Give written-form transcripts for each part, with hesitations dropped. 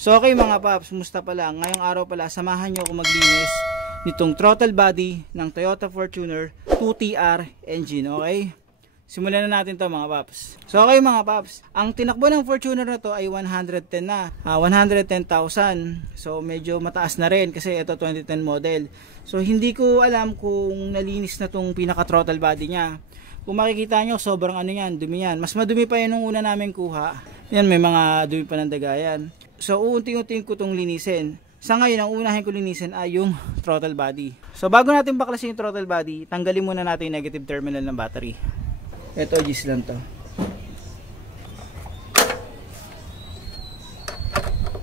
So okay mga paps, musta pala? Ngayong araw pala, samahan nyo ako maglinis nitong throttle body ng Toyota Fortuner 2TR engine, okay? Simulan na natin to mga paps. So okay mga paps, ang tinakbo ng Fortuner na to ay 110 na, 110,000. So medyo mataas na rin kasi ito 2010 model. So hindi ko alam kung nalinis na tong pinaka throttle body niya. Kung makikita nyo, sobrang ano yan, dumi yan. Mas madumi pa yun nung una namin kuha. Yan, may mga dumi pa ng daga yan. So uunti-unti ko itong linisin. Sa ngayon, ang unahin ko linisin ay yung throttle body. So bago natin baklasin yung throttle body, tanggalin muna natin yung negative terminal ng battery. Ito, gis lang to.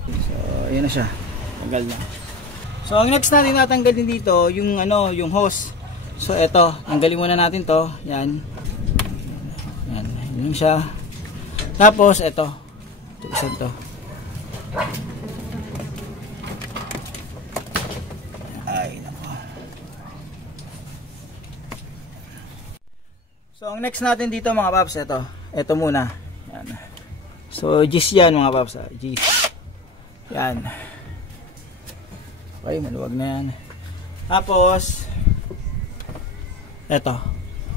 So ayan na siya, tanggal na. So ang next natin natanggalin dito, yung ano, yung hose. So ito, tanggalin muna natin to. Yan. Yan, yun siya. Tapos ito, tulisan to. Ay nako. So ang next natin dito mga paps, ito muna. Yan. So gis yan mga paps, gis. Yan. Okay, maluwag na yan. Tapos ito.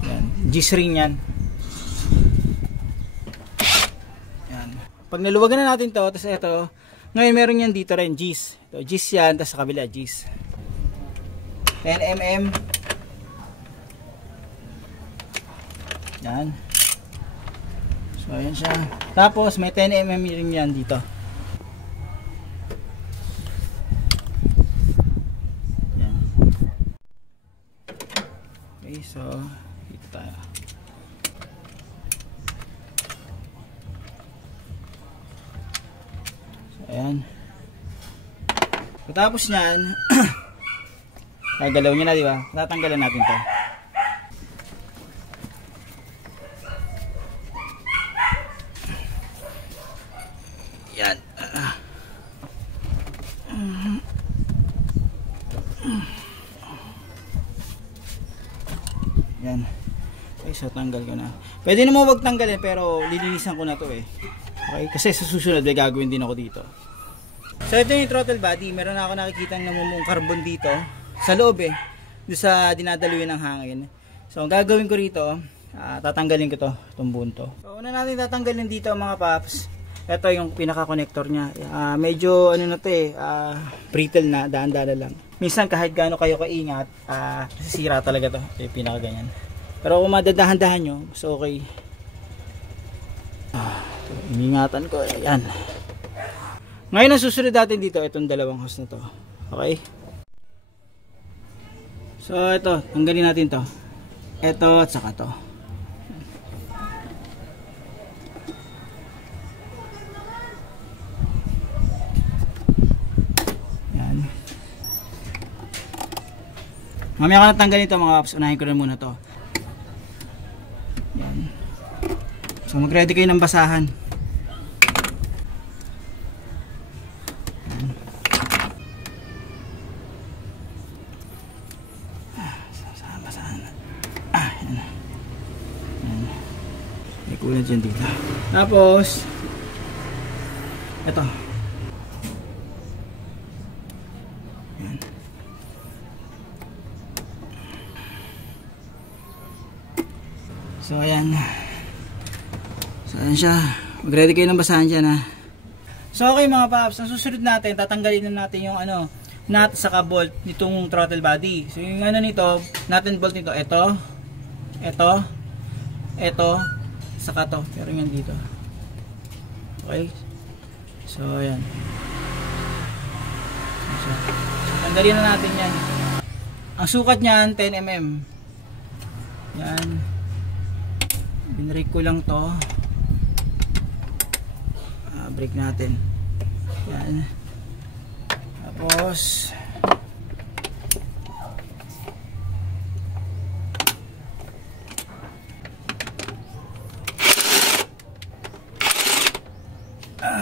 Yan, gis ring yan. Yan. Pag naluwagan na natin to, tapos ito, ngayon meron yan dito rin, gis. Ito, gis yan, tapos sa kabila, gis. 10mm. Yan. So, ayan siya. Tapos, may 10mm rin yan dito. Yan. Okay, so, dito tayo. Ayan. Tapos niyan, gagalaw niya na, di ba? Tatanggalan natin 'to. Yan. Yan. Okay, so tanggal ko na. Pwede naman wag tanggalin pero lilinisan ko na 'to eh. Okay, kasi sa susunod may gagawin din ako dito. So ito yung throttle body, meron na ako nakikita ng namumong carbon dito sa loob eh, doon sa dinadaluyan ng hangin. So ang gagawin ko rito, tatanggalin ko to, itong bunto. So una natin tatanggalin dito mga paps. Ito yung pinaka connector niya. Medyo ano na to eh, brittle na, daan-daan lang. Minsan kahit gaano kayo kaingat, sisira talaga to, yung pinaka ganyan. Pero kung madadahan-dahan nyo, so okay. Iningatan ko, ayan. Ngayon ang susunod natin dito, itong dalawang hose na to. Okay? So ito, tanggalin natin to. Ito at saka to. Yan. Mamaya ko na tanggalin ito mga paps. Unahin ko na muna to. Yan. So mag-ready kayo ng basahan. Kulang dyan dito. Tapos ito. Yan. So ayan. So ayan siya. Mag-ready kayo ng basahan dyan ha. So okay mga paps, ang susunod natin, tatanggalin na natin yung ano, nut saka bolt nitong throttle body. So yung ano nito, nut and bolt nito, ito, saka to, pero yan dito. Okay? So ayan. So, tanggalin na natin yan. Ang sukat niyan 10mm. Yan. Binrake ko lang to. Brake natin. Yan. Tapos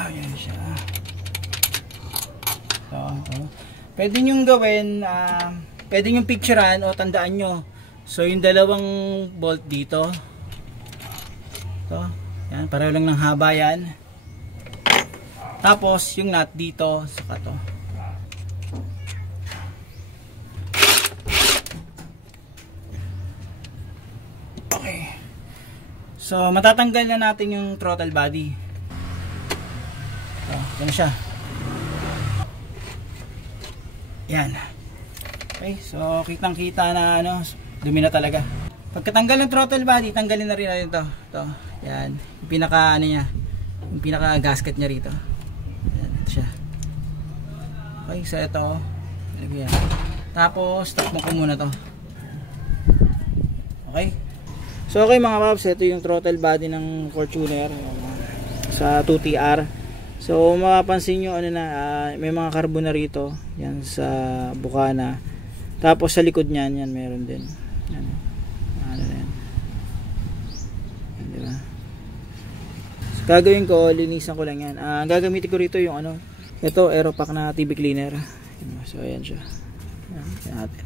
yan siya. Ito. Pwede nyo gawin, pwede nyo picturean o tandaan nyo. So yung dalawang bolt dito, ito, yan, pareho lang ng haba yan. Tapos yung nut dito saka to. Okay. So matatanggal na natin yung throttle body. So, yan siya. Yan. Okay, so kitang-kita na ano, dumi na talaga. Pagkatanggal ng throttle body, tanggalin na rin natin to. Ito. Yan. Yung pinaka ano niya, yung pinaka gasket niya rito. Yan, ito siya. Okay, so ito. Yan. Tapos takbo ko muna to. Okay? So okay mga paps, ito yung throttle body ng Fortuner sa 2TR. So mapapansin nyo ano na, may mga carbon na rito. Yan sa bukana. Tapos sa likod niyan, yan meron din. Yan. Ano na yan. Yan, diba? So, gagawin ko, linisan ko lang yan. Gagamitin ko rito yung ano, ito Aeropack na TV cleaner. So ayan siya. Yan, yan natin.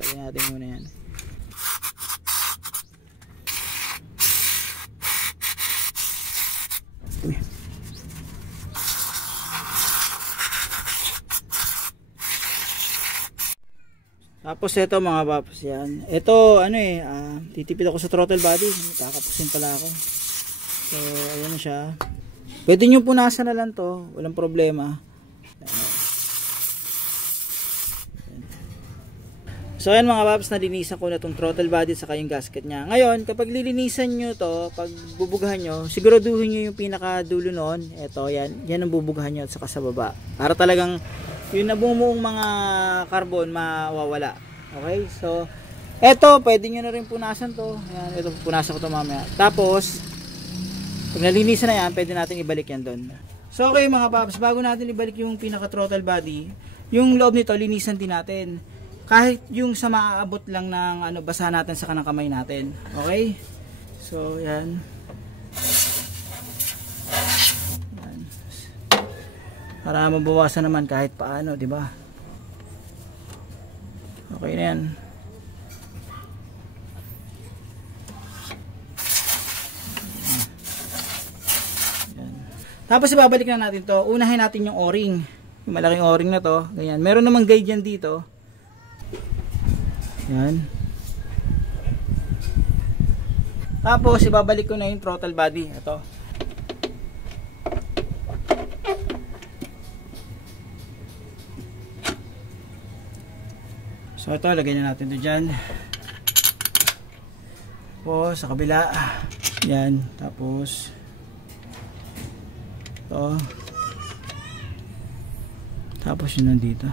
Lagyan natin muna yan. Tapos ito mga paps, yan. Ito ano titipid ako sa throttle body. Kakapusin pala ako. So ayan siya. Pwede nyo punasan na lang to, walang problema. So ayan mga paps, nalinisan ko na tong throttle body saka yung gasket nya. Ngayon kapag lilinisan nyo to, pag bubugahan nyo, siguraduhin nyo yung pinaka dulo nun. Ito yan, yan ang bubugahan nyo at saka sa baba. Para talagang yung nabumuong mga carbon mawawala. Okay, so eto pwede nyo na rin punasan to. Ayan, ito punasan ko to mamaya. Tapos pag nalinisan na yan, pwede natin ibalik yan doon. So okay mga paps, bago natin ibalik yung pinaka throttle body, yung loob nito linisan din natin. Kahit yung sa maaabot lang ng ano, basa natin sa kanang kamay natin. Okay, so yan. Para mabawasan naman kahit paano, di ba? Okay na yan. Yan. Tapos ibabalik na natin to. Unahin natin yung o-ring. Yung malaking o-ring na to. Ganyan. Meron namang guide yan dito. Yan. Tapos ibabalik ko na yung throttle body. Ito. So ito, lagay na natin ito dyan. Tapos sa kabila. Yan. Tapos ito. Tapos yun nandito.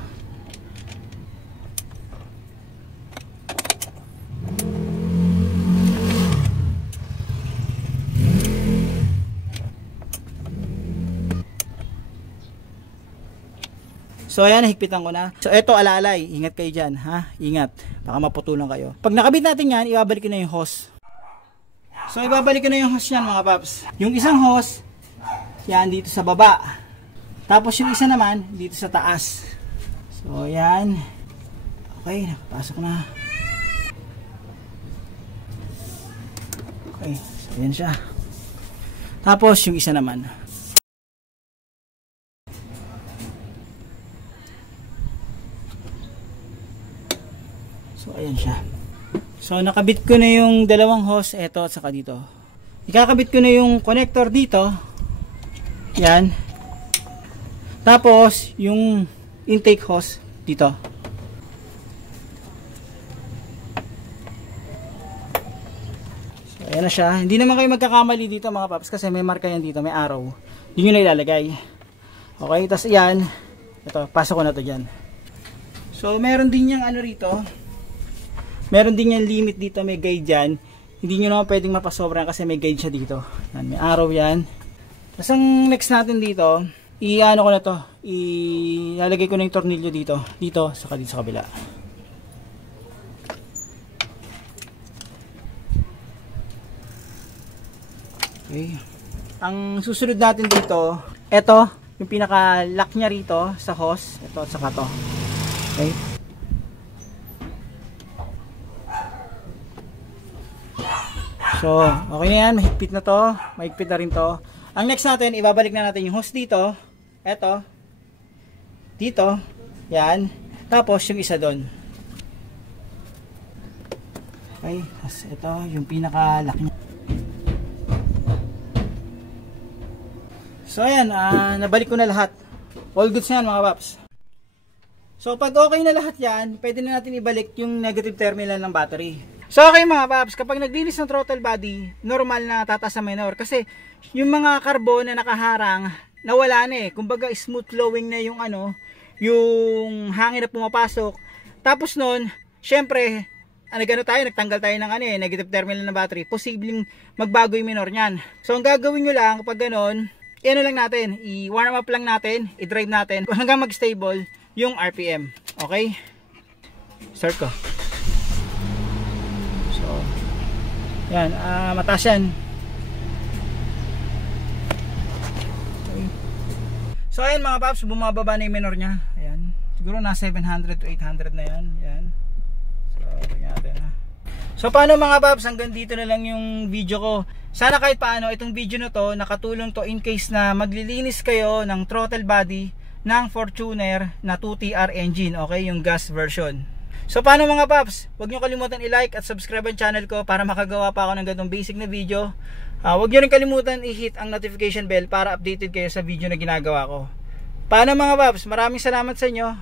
So ayan, higpitan ko na. So eto alalay, ingat kayo dyan ha, ingat, baka maputulan kayo. Pag nakabit natin yan, ibabalik ko na yung hose. So ibabalik ko na yung hose yan mga paps. Yung isang hose, yan dito sa baba. Tapos yung isa naman, dito sa taas. So yan. Okay, nakapasok na. Okay, so yan siya. Tapos yung isa naman. So ayan siya. So nakabit ko na yung dalawang hose, eto at saka dito. Ikakabit ko na yung connector dito. Yan. Tapos yung intake hose dito. So ayan na siya. Hindi naman kayo magkakamali dito mga paps kasi may marka yan dito, may arrow. Yun yung ilalagay. Okay, tapos yan. Ito, pasok ko na to dyan. So meron din yung ano rito. Meron din yung limit dito, may guide dyan. Hindi nyo naman pwedeng mapasobran kasi may guide siya dito. Yan, may arrow yan. Tapos ang next natin dito, i-ano ko na to, ilalagay ko na yung tornilyo dito. Dito, saka dito sa kabila. Okay. Ang susunod natin dito, ito, yung pinaka-lock niya rito sa hose. Ito at saka to. Okay. So, okay na yan. Mahigpit na to. Mahigpit na rin to. Ang next natin, ibabalik na natin yung hose dito. Eto. Dito. Yan. Tapos, yung isa doon. Okay. Tapos, ito, yung pinaka-lock niya. So, ayan. Nabalik ko na lahat. All goods na yan, mga paps. So, pag okay na lahat yan, pwede na natin ibalik yung negative terminal ng battery. So, okay mga paps, kapag naglinis ng throttle body, normal na tataas sa minor. Kasi, yung mga carbon na nakaharang, nawala na eh. Kumbaga, smooth flowing na yung yung hangin na pumapasok. Tapos nun, syempre, nagtanggal tayo ng negative terminal ng battery. Posibleng magbago yung minor niyan. So, ang gagawin nyo lang, kapag ganon, lang natin, i-warm up lang natin, i-drive natin, hanggang mag-stable yung RPM. Okay? Start ko. So, yan, mataas yan. Okay. So, ayan mga paps, bumababa na yung minor nya. Ayan. Siguro na 700 to 800 na yan. Ayan. So, tingnan natin ha. So, paano mga paps, hanggang dito na lang yung video ko. Sana kahit paano, itong video na to, nakatulong to in case na maglilinis kayo ng throttle body ng Fortuner na 2TR engine, okay, yung gas version. So paano mga paps, huwag nyo kalimutan i-like at subscribe ang channel ko para makagawa pa ako ng ganitong basic na video. Huwag nyo rin kalimutan i-hit ang notification bell para updated kayo sa video na ginagawa ko. Paano mga paps, maraming salamat sa inyo.